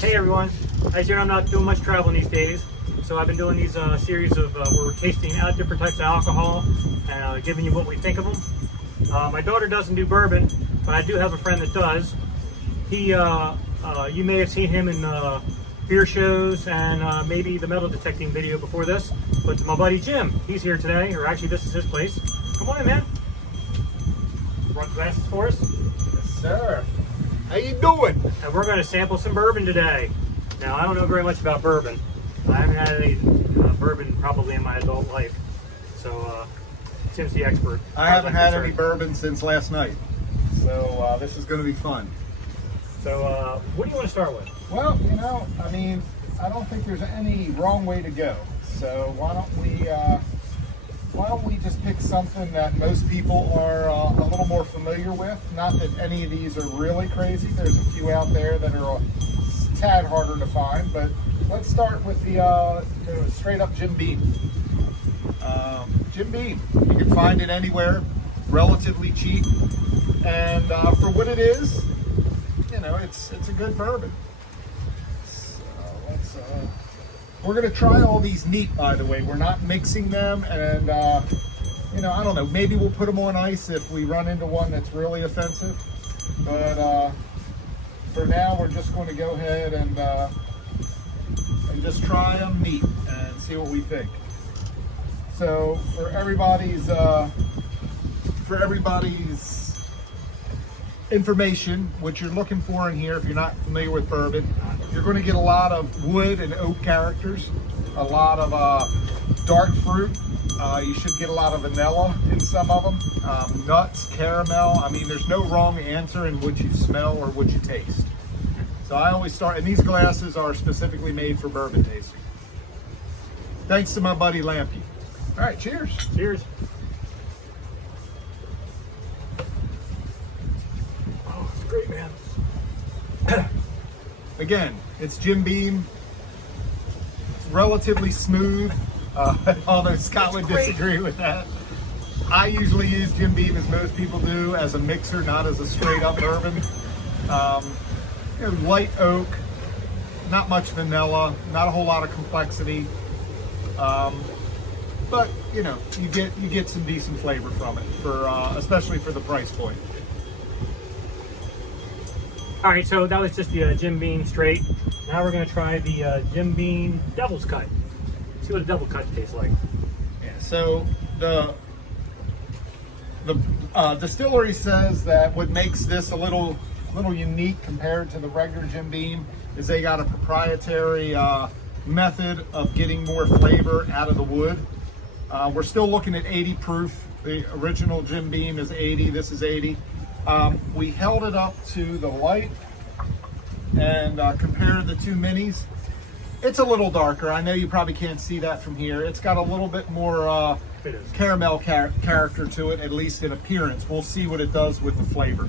Hey everyone, as you know, I'm not doing much traveling these days, so I've been doing these series of where we're tasting out different types of alcohol and giving you what we think of them. My daughter doesn't do bourbon, but I do have a friend that does. He, you may have seen him in beer shows and maybe the metal detecting video before this, but it's my buddy Jim. He's here today, or actually this is his place. Come on in, man. Brought glasses for us? Yes, sir. How you doing? And we're going to sample some bourbon today. Now, I don't know very much about bourbon. I haven't had any bourbon probably in my adult life. So, Tim's the expert. I haven't had any bourbon since last night. So, this is going to be fun. So, what do you want to start with? Well, you know, I mean, I don't think there's any wrong way to go. So, why don't we just pick something that most people are a little more familiar with? Not that any of these are really crazy. There's a few out there that are a tad harder to find, but let's start with the straight up Jim Beam. Jim Beam, you can find it anywhere, relatively cheap, and for what it is, you know, it's a good bourbon. So let's. We're going to try all these neat, by the way. We're not mixing them, and, you know, I don't know. Maybe we'll put them on ice if we run into one that's really offensive. But for now, we're just going to go ahead and just try them neat and see what we think. So for everybody's information, what you're looking for in here, if you're not familiar with bourbon, you're going to get a lot of wood and oak characters, a lot of dark fruit. You should get a lot of vanilla in some of them, nuts, caramel. I mean, there's no wrong answer in what you smell or what you taste. So I always start, and these glasses are specifically made for bourbon tasting. Thanks to my buddy Lampy. All right, cheers. Cheers. Great, man. Again, it's Jim Beam. It's relatively smooth, although Scott would disagree with that. I usually use Jim Beam, as most people do, as a mixer, not as a straight up bourbon. You know, light oak, not much vanilla, not a whole lot of complexity. But you know, you get some decent flavor from it, for especially for the price point. All right, so that was just the Jim Beam straight. Now we're going to try the Jim Beam Devil's Cut. See what a Devil Cut tastes like. Yeah, so the distillery says that what makes this a little unique compared to the regular Jim Beam is they got a proprietary method of getting more flavor out of the wood. We're still looking at 80 proof. The original Jim Beam is 80. This is 80. We held it up to the light and compared the two minis. It's a little darker. I know you probably can't see that from here. It's got a little bit more caramel character to it, at least in appearance. We'll see what it does with the flavor.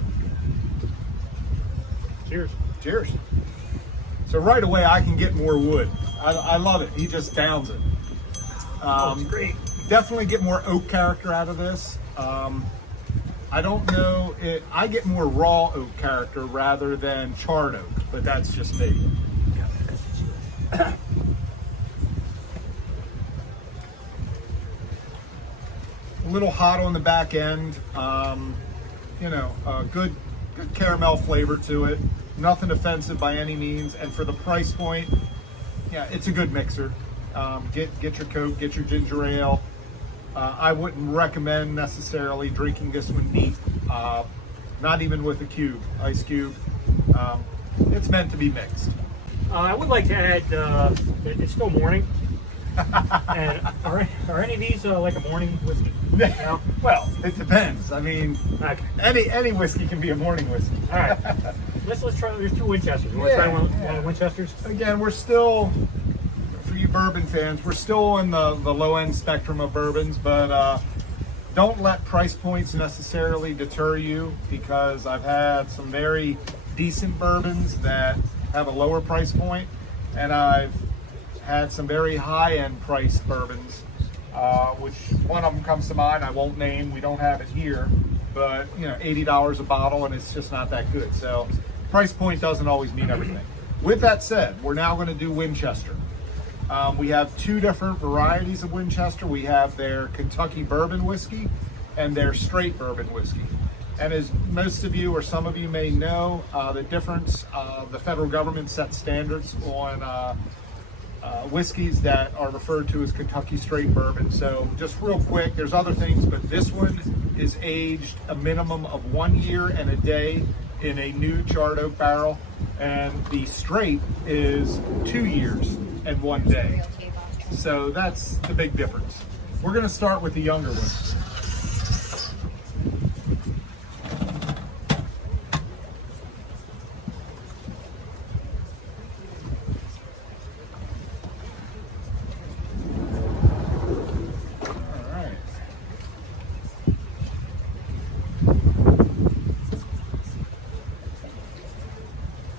Cheers. Cheers. So right away I can get more wood. I love it. He just downs it. It's great. Definitely get more oak character out of this. I don't know, I get more raw oak character rather than charred oak, but that's just me. A little hot on the back end, you know, good caramel flavor to it. Nothing offensive by any means, and for the price point, yeah, it's a good mixer. Get your Coke, get your ginger ale. I wouldn't recommend necessarily drinking this one neat, not even with a cube, ice cube. It's meant to be mixed. I would like to add, it's still morning. And are any of these like a morning whiskey? No? Well, it depends. I mean, okay. any whiskey can be a morning whiskey. All right. Let's try. There's two Winchesters. You want to try one of Winchesters? Again, we're still, for you bourbon fans, we're still in the low end spectrum of bourbons, but don't let price points necessarily deter you, because I've had some very decent bourbons that have a lower price point, and I've had some very high-end priced bourbons, which one of them comes to mind. I won't name. We don't have it here, but you know, $80 a bottle, and it's just not that good. So price point doesn't always mean everything. With that said, we're now going to do Winchester. We have two different varieties of Winchester. We have their Kentucky bourbon whiskey and their straight bourbon whiskey. And as most of you or some of you may know, the difference, the federal government sets standards on whiskeys that are referred to as Kentucky straight bourbon. So just real quick, there's other things, but this one is aged a minimum of 1 year and a day in a new charred oak barrel, and the straight is 2 years and 1 day. So that's the big difference. We're going to start with the younger one.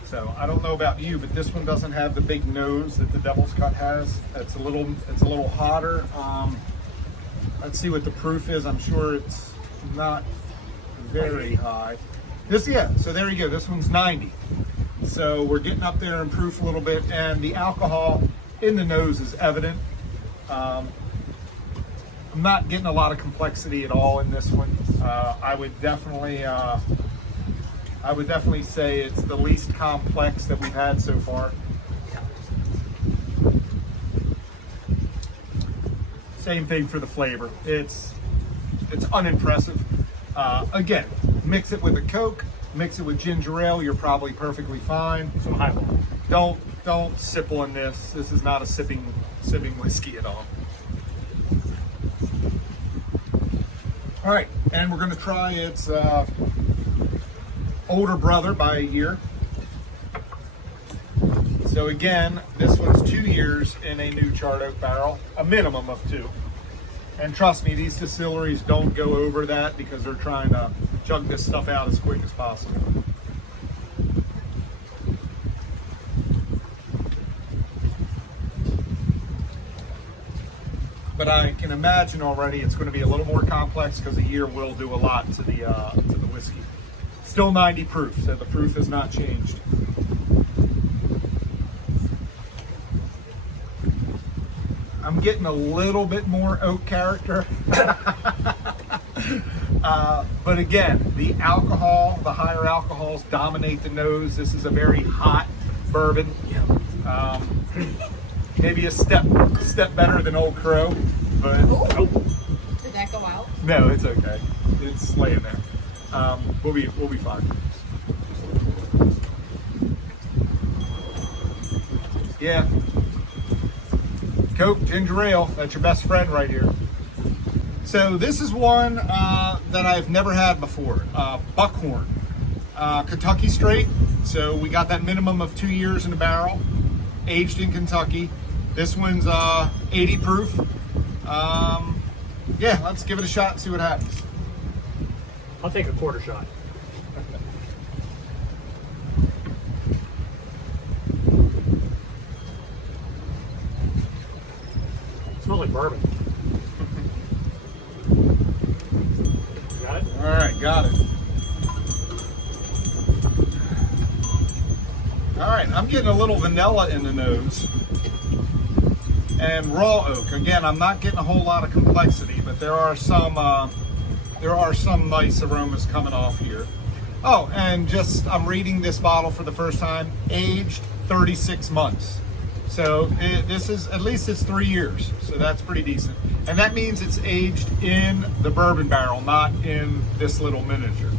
So I don't know about you, but this one doesn't have the big nose that the Devil's Cut has. It's a little hotter. Let's see what the proof is. I'm sure it's not very high. So there you go. This one's 90. So we're getting up there in proof a little bit, and the alcohol in the nose is evident. I'm not getting a lot of complexity at all in this one. I would definitely say it's the least complex that we've had so far. Same thing for the flavor. It's unimpressive. Again, mix it with a Coke, mix it with ginger ale, you're probably perfectly fine. Some highball. Don't sip on this. This is not a sipping whiskey at all. All right, and we're gonna try its older brother by a year. So again, this one's 2 years in a new charred oak barrel, a minimum of 2. And trust me, these distilleries don't go over that because they're trying to chug this stuff out as quick as possible. But I can imagine already it's going to be a little more complex because a year will do a lot to the whiskey. Still 90 proof, so the proof has not changed. I'm getting a little bit more oak character. But again, the alcohol, the higher alcohols dominate the nose. This is a very hot bourbon. Maybe a step better than Old Crow, but Ooh. Did that go out? No, it's okay. It's laying there. We'll be fine. Yeah. Coke, ginger ale, that's your best friend right here. So this is one that I've never had before. Buckhorn. Kentucky straight. So we got that minimum of 2 years in the barrel. Aged in Kentucky. This one's 80 proof. Yeah, let's give it a shot and see what happens. I'll take a quarter shot. It smells like bourbon. Got it? All right, got it. All right, I'm getting a little vanilla in the nose. And raw oak. Again, I'm not getting a whole lot of complexity, but there are some nice aromas coming off here. Oh, and just I'm reading this bottle for the first time. Aged 36 months. So this is at least it's 3 years. So that's pretty decent. And that means it's aged in the bourbon barrel, not in this little miniature.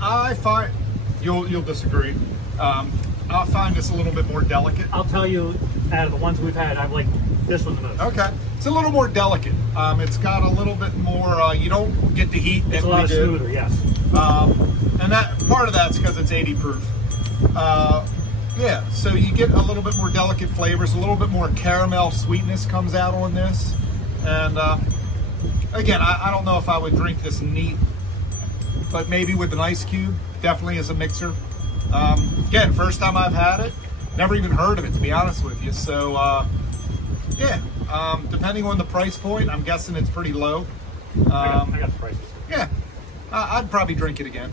I find you'll disagree. I find this a little bit more delicate. I'll tell you, out of the ones we've had, I've liked this one the most. Okay, it's a little more delicate. It's got a little bit more. You don't get the heat that It's a lot we did. smoother, yes. And that part of that's because it's 80 proof. Yeah, so you get a little bit more delicate flavors, a little bit more caramel sweetness comes out on this. And again, I don't know if I would drink this neat, but maybe with an ice cube, definitely as a mixer. Again, first time I've had it, never even heard of it, to be honest with you. So yeah, depending on the price point, I'm guessing it's pretty low. I got the prices. Yeah, I'd probably drink it again.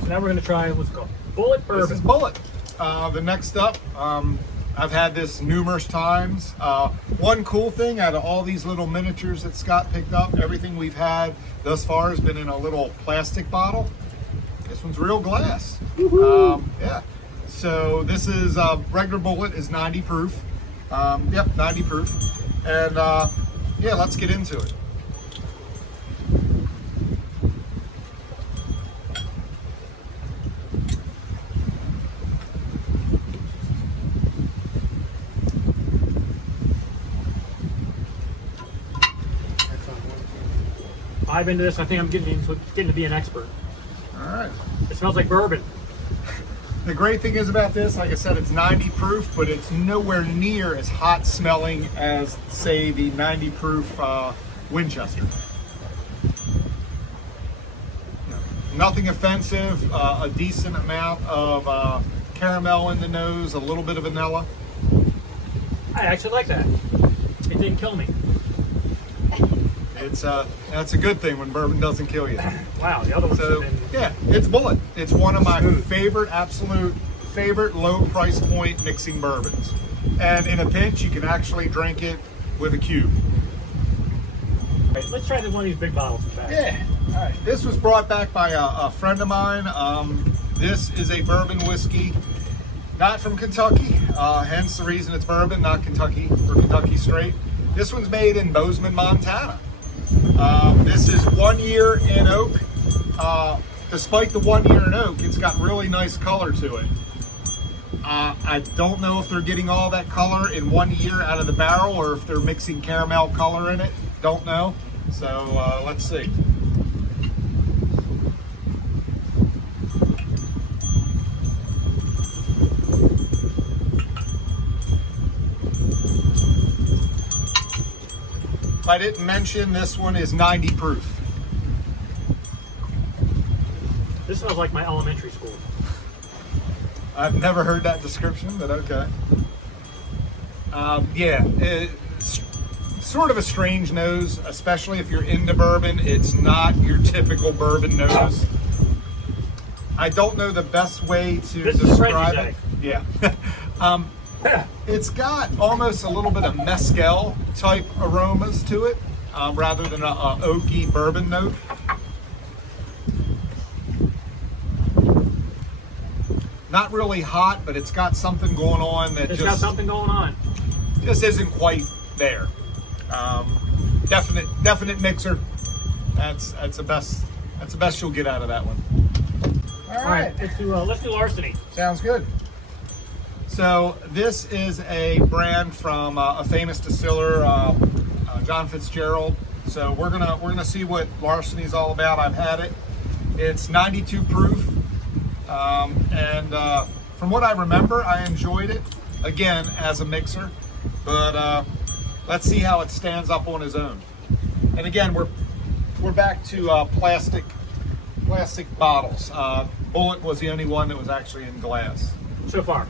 So now we're going to try what's it called Bullet Bourbon. This is Bullet. The next up, I've had this numerous times. One cool thing out of all these little miniatures that Scott picked up, everything we've had thus far has been in a little plastic bottle. This one's real glass. Yeah. So this is regular Bullet is 90 proof. Yep, 90 proof. And yeah, let's get into it. Dive into this. I think I'm getting to be an expert. All right. It smells like bourbon. The great thing is about this, like I said, it's 90 proof, but it's nowhere near as hot smelling as, say, the 90 proof Winchester. Nothing offensive, a decent amount of caramel in the nose, a little bit of vanilla. I actually like that. It didn't kill me. That's a good thing when bourbon doesn't kill you. Wow, the other ones So have been... yeah, it's Bullet. It's one of my absolute favorite low price point mixing bourbons. And in a pinch, you can actually drink it with a cube. Right, let's try one of these big bottles in fact. Yeah. All right. This was brought back by a friend of mine. This is a bourbon whiskey, not from Kentucky. Hence the reason it's bourbon, not Kentucky or Kentucky straight. This one's made in Bozeman, Montana. This is 1 year in oak. Despite the 1 year in oak, it's got really nice color to it. I don't know if they're getting all that color in 1 year out of the barrel or if they're mixing caramel color in it. Don't know. So let's see. I didn't mention this one is 90 proof. This smells like my elementary school. I've never heard that description, but okay. Yeah, it's sort of a strange nose, especially if you're into bourbon. It's not your typical bourbon nose. I don't know the best way to describe it. Yeah. It's got almost a little bit of mezcal type aromas to it, rather than a oaky bourbon note. Not really hot, but it's got something going on that It's got something going on. just isn't quite there. Definite mixer. That's the best you'll get out of that one. All right, let's do larceny. Sounds good. So this is a brand from a famous distiller, John Fitzgerald. So we're gonna see what larceny is all about. I've had it. It's 92 proof, and from what I remember, I enjoyed it. Again, as a mixer, but let's see how it stands up on its own. And again, we're back to plastic bottles. Bullet was the only one that was actually in glass So far.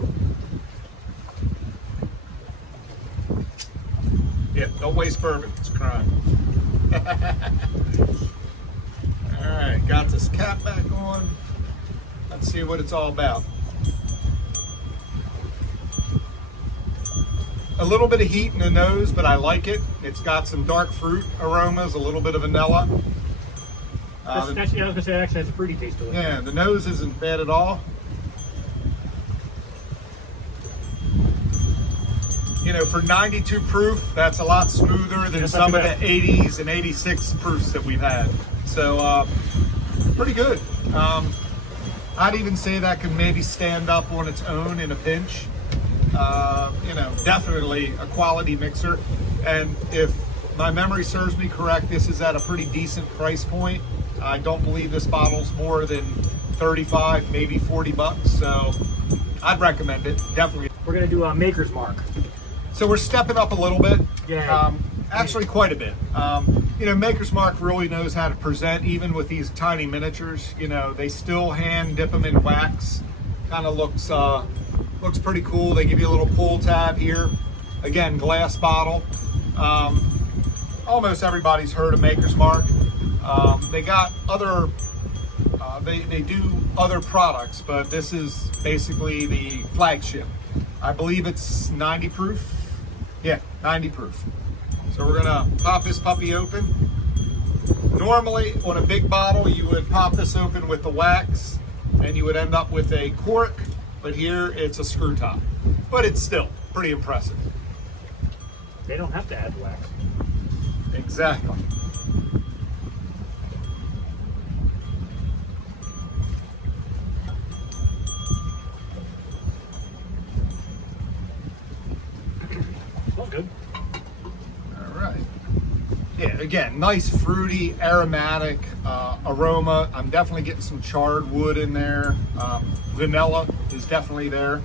Yeah, don't waste bourbon. It's a crime. All right, got this cap back on. Let's see what it's all about. A little bit of heat in the nose, but I like it. It's got some dark fruit aromas, a little bit of vanilla. Actually, I was going to say it actually has a fruity taste to it. Yeah, the nose isn't bad at all. You know, for 92 proof, that's a lot smoother than some of the 80s and 86 proofs that we've had. So, pretty good. I'd even say that could maybe stand up on its own in a pinch. You know, definitely a quality mixer. And if my memory serves me correct, this is at a pretty decent price point. I don't believe this bottle's more than 35, maybe 40 bucks. So I'd recommend it, definitely. We're going to do a Maker's Mark. So we're stepping up a little bit. Yeah. Actually quite a bit. You know, Maker's Mark really knows how to present, even with these tiny miniatures. You know, they still hand dip them in wax. Kind of looks pretty cool. They give you a little pull tab here. Again, glass bottle. Almost everybody's heard of Maker's Mark. They got other, they do other products, but this is basically the flagship. I believe it's 90 proof. Yeah, 90 proof. So we're gonna pop this puppy open. Normally on a big bottle, you would pop this open with the wax and you would end up with a cork, but here it's a screw top. But it's still pretty impressive. They don't have to add wax. Exactly. Smells good. All right. Yeah, again, nice fruity, aromatic aroma. I'm definitely getting some charred wood in there. Vanilla is definitely there.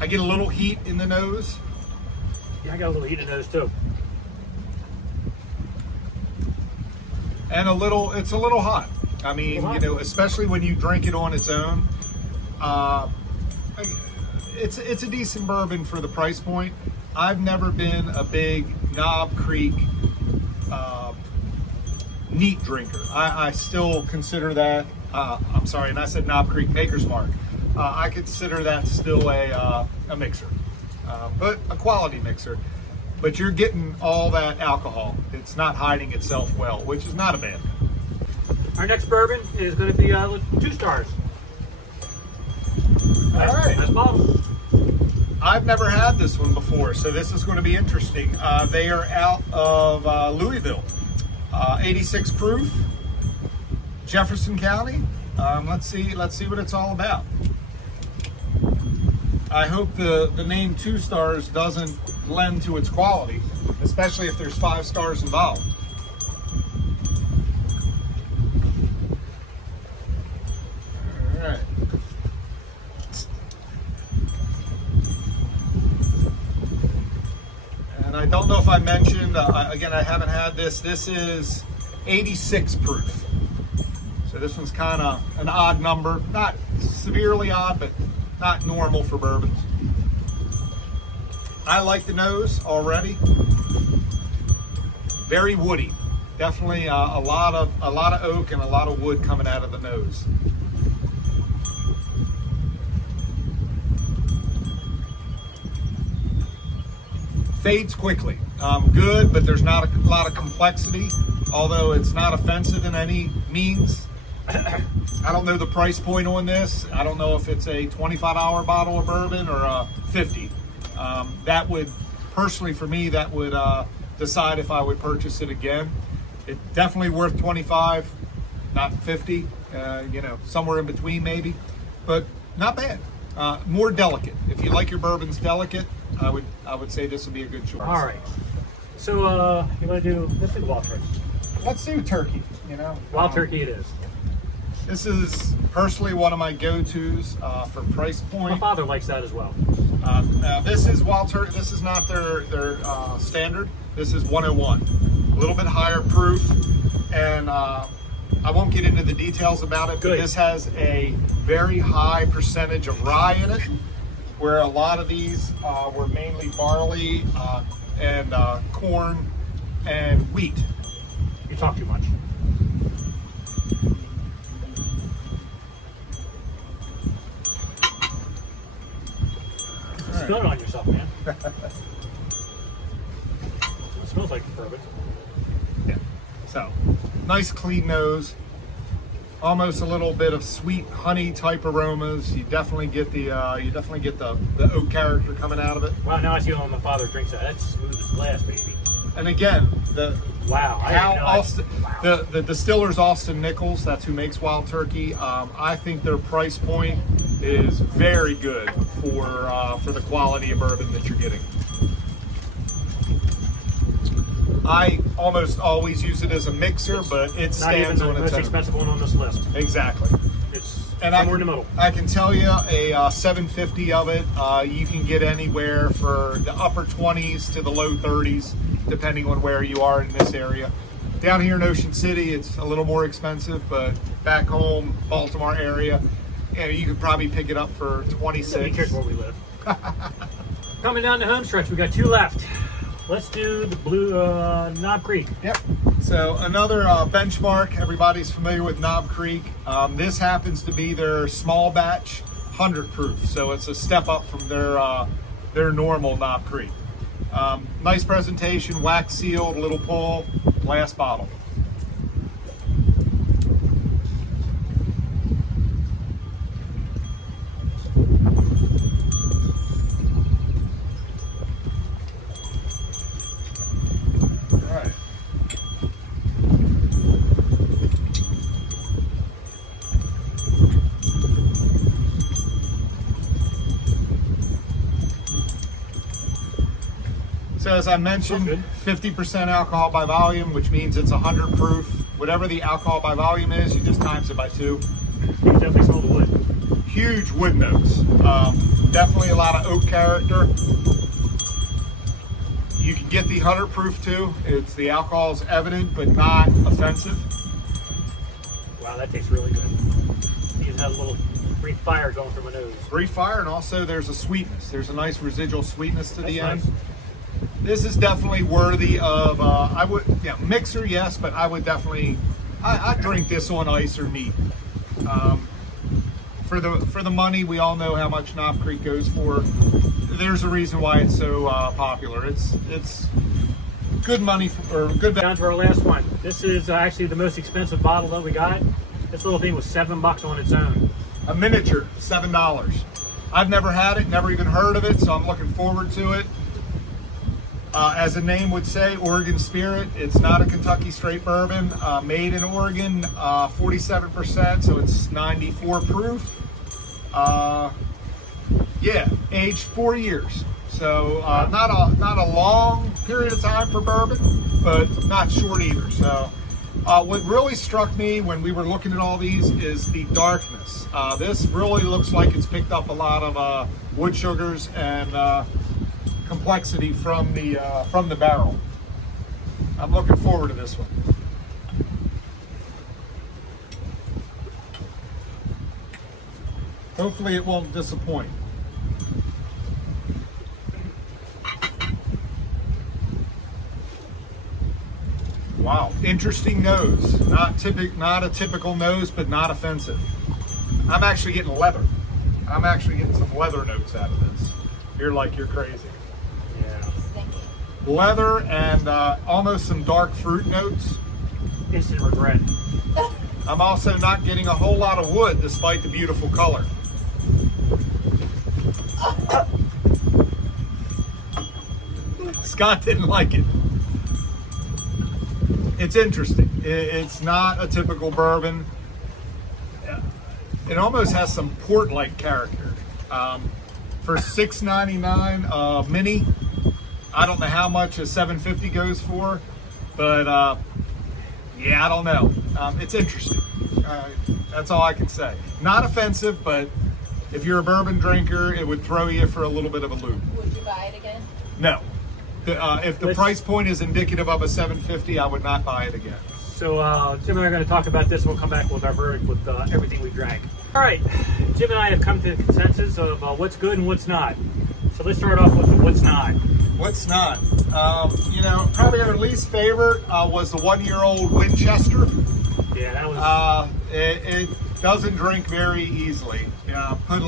I get a little heat in the nose. Yeah, I got a little heat in those too. And it's a little hot. I mean, you know, especially when you drink it on its own. It's a decent bourbon for the price point. I've never been a big Knob Creek neat drinker. I still consider that, I'm sorry, and I said Knob Creek Maker's Mark. I consider that still a mixer, but a quality mixer. But you're getting all that alcohol. It's not hiding itself well, which is not a bad thing. Our next bourbon is going to be 2 stars. All right. Nice bottle. I've never had this one before, so this is going to be interesting. They are out of Louisville, 86 proof, Jefferson County. Let's see what it's all about. I hope the name 2 stars doesn't lend to its quality, especially if there's 5 stars involved. All right. And I don't know if I mentioned, again, I haven't had this. This is 86 proof. So this one's kind of an odd number. Not severely odd, but not normal for bourbons. I like the nose already. Very woody. Definitely a lot of oak and a lot of wood coming out of the nose. Fades quickly. Good, but there's not a lot of complexity, although it's not offensive in any means. I don't know the price point on this. I don't know if it's a $25 bottle of bourbon or a $50. That would, personally for me, that would decide if I would purchase it again. It's definitely worth $25, not $50. You know, somewhere in between maybe, but not bad. More delicate. If you like your bourbons delicate, I would say this would be a good choice. All right. So let's do wild turkey. Let's do turkey. You know, Wild turkey it is. This is personally one of my go-tos for price My point. father likes that as well. Now this is wild turkey. This is not their standard. This is 101, a little bit higher proof, and I won't get into the details about it. But Good. this has a very high percentage of rye in it, where a lot of these were mainly barley and corn and wheat. You talk too much. Spill it on yourself, man. It smells like bourbon. Yeah. So, nice clean nose. Almost a little bit of sweet honey type aromas. You definitely get the oak character coming out of it. Wow, now I see when my father drinks that. That's smooth as glass, baby. And again, Wow. the distiller's Austin Nichols. That's who makes Wild Turkey. I think their price point is very good for the quality of bourbon that you're getting. I almost always use it as a mixer, but it Not even stands the on its most own. expensive one on this list. Exactly. It's And somewhere in the middle. I can tell you a 750 of it, you can get anywhere for the upper 20s to the low 30s, depending on where you are in this area. Down here in Ocean City, it's a little more expensive, but back home, Baltimore area, you could probably pick it up for 26. Nobody cares where we live. Coming down the home stretch, we got 2 left. Let's do the blue Knob Creek. Yep. So another benchmark. Everybody's familiar with Knob Creek. This happens to be their small batch 100 proof. So it's a step up from their normal Knob Creek. Nice presentation, wax sealed, little pull, glass bottle. So as I mentioned, 50% alcohol by volume, which means it's 100 proof. Whatever the alcohol by volume is, you just times it by 2. You can definitely smell the wood. Huge wood notes. Definitely a lot of oak character. You can get the 100 proof too. The alcohol is evident, but not offensive. Wow, that tastes really good. You just have a little brief fire going through my nose. Brief fire, and also there's a sweetness. There's a nice residual sweetness to the end. Nice. This is definitely worthy of, mixer, yes, but I would definitely, I drink this on ice or neat. For the money, we all know how much Knob Creek goes for. There's a reason why it's so popular. It's good money or good. Down to our last one. This is actually the most expensive bottle that we got. This little thing was $7 on its own. A miniature, $7. I've never had it, never even heard of it, so I'm looking forward to it. As the name would say, Oregon Spirit. It's not a Kentucky straight bourbon. Made in Oregon, 47%, so it's 94 proof. Aged 4 years. So not a long period of time for bourbon, but not short either. So what really struck me when we were looking at all these is the darkness. This really looks like it's picked up a lot of wood sugars and complexity from the barrel. I'm looking forward to this one. Hopefully it won't disappoint. Wow, interesting nose. Not a typical nose, but not offensive. I'm actually getting leather. I'm actually getting some leather notes out of this. You're crazy. Leather and almost some dark fruit notes. Instant regret. I'm also not getting a whole lot of wood despite the beautiful color. Scott didn't like it. It's interesting. It's not a typical bourbon. It almost has some port-like character. For $6.99 mini, I don't know how much a 750 goes for, but I don't know. It's interesting. That's all I can say. Not offensive, but if you're a bourbon drinker, it would throw you for a little bit of a loop. Would you buy it again? No. If the price point is indicative of a 750, I would not buy it again. So Jim and I are going to talk about this, and we'll come back with our verdict with everything we drank. All right, Jim and I have come to the consensus of what's good and what's not. So let's start off with the what's not. What's not? Probably our least favorite was the 1-year-old Winchester. Yeah, that was. It doesn't drink very easily. Put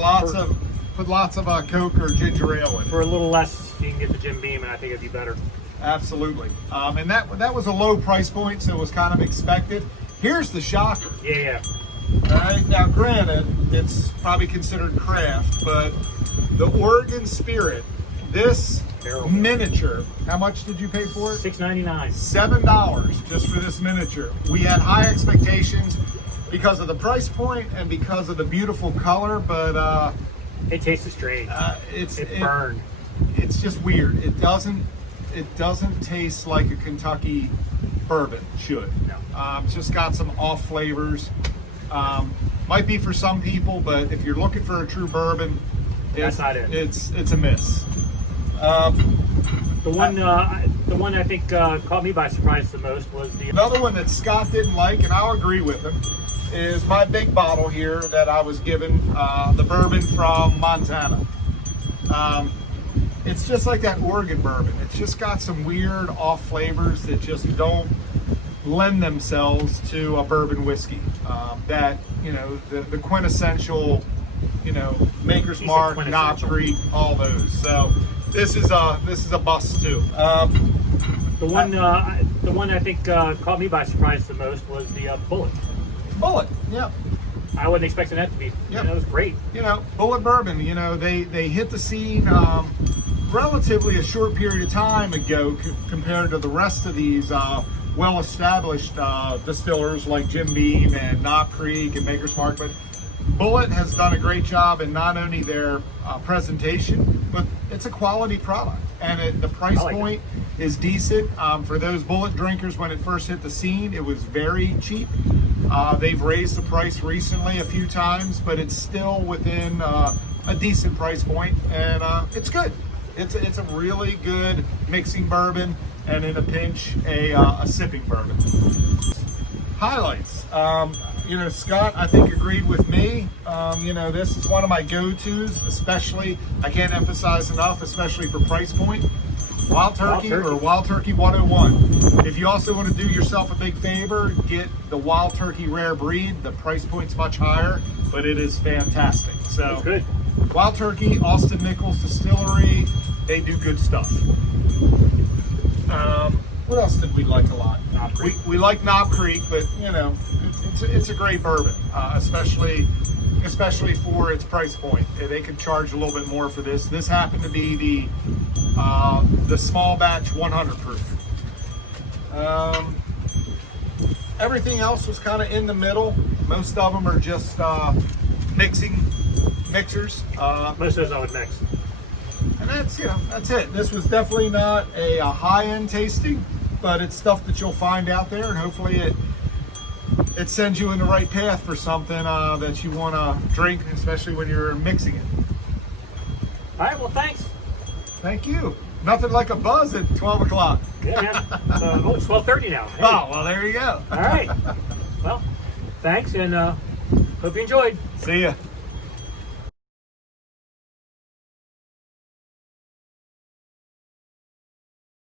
lots of Coke or ginger ale in. For a little less, you can get the Jim Beam, and I think it'd be better. Absolutely. And that was a low price point, so it was kind of expected. Here's the shocker. Yeah. All right. Now, granted, it's probably considered craft, but the Oregon Spirit, this Terrible. miniature, how much did you pay for it? $6.99. $7 just for this miniature. We had high expectations because of the price point and because of the beautiful color, but It tasted strange. It burned. It's just weird. It doesn't taste like a Kentucky bourbon should. No. It's just got some off flavors. Might be for some people, but if you're looking for a true bourbon, That's not it. It's a miss. The one I think caught me by surprise the most was the. Another one that Scott didn't like, and I'll agree with him, is my big bottle here that I was given, the bourbon from Montana. it's just like that Oregon bourbon. It's just got some weird off flavors that just don't lend themselves to a bourbon whiskey. That, you know, the quintessential, you know, Maker's Mark, Knob Creek, all those. So this is a bust too. The one I think caught me by surprise the most was the Bullet. Bullet, yeah. I wasn't expecting that to be. Yep. That was great. You know, Bullet Bourbon, you know, they hit the scene relatively a short period of time ago compared to the rest of these well-established distillers like Jim Beam and Knob Creek and Maker's Mark. But Bullet has done a great job in not only their presentation, but it's a quality product. And the price point is decent. For those Bullet drinkers, when it first hit the scene, it was very cheap. They've raised the price recently a few times, but it's still within a decent price point, and it's good. It's a really good mixing bourbon, and in a pinch, a sipping bourbon. Highlights. You know, Scott, I think, agreed with me. You know, this is one of my go-tos, especially, I can't emphasize enough, especially for price point. Wild Turkey or Wild Turkey 101. If you also want to do yourself a big favor, get the Wild Turkey Rare Breed. The price point's much higher, but it is fantastic. So That's good. Wild Turkey, Austin Nichols Distillery, they do good stuff. What else did we like a lot? Knob Creek. We like Knob Creek, but you know, it's a great bourbon, especially for its price point. They could charge a little bit more for this. This happened to be the small batch 100 proof. Everything else was kind of in the middle. Most of them are just mixers. Most of those I would mix. And that's, you know, that's it. This was definitely not a high-end tasting, but it's stuff that you'll find out there, and hopefully it sends you in the right path for something that you want to drink, especially when you're mixing it. All right, well, thanks. Thank you. Nothing like a buzz at 12 o'clock. Yeah, man. So, it's 12:30 now. Hey. Oh, well, there you go. All right. Well, thanks, and hope you enjoyed. See ya.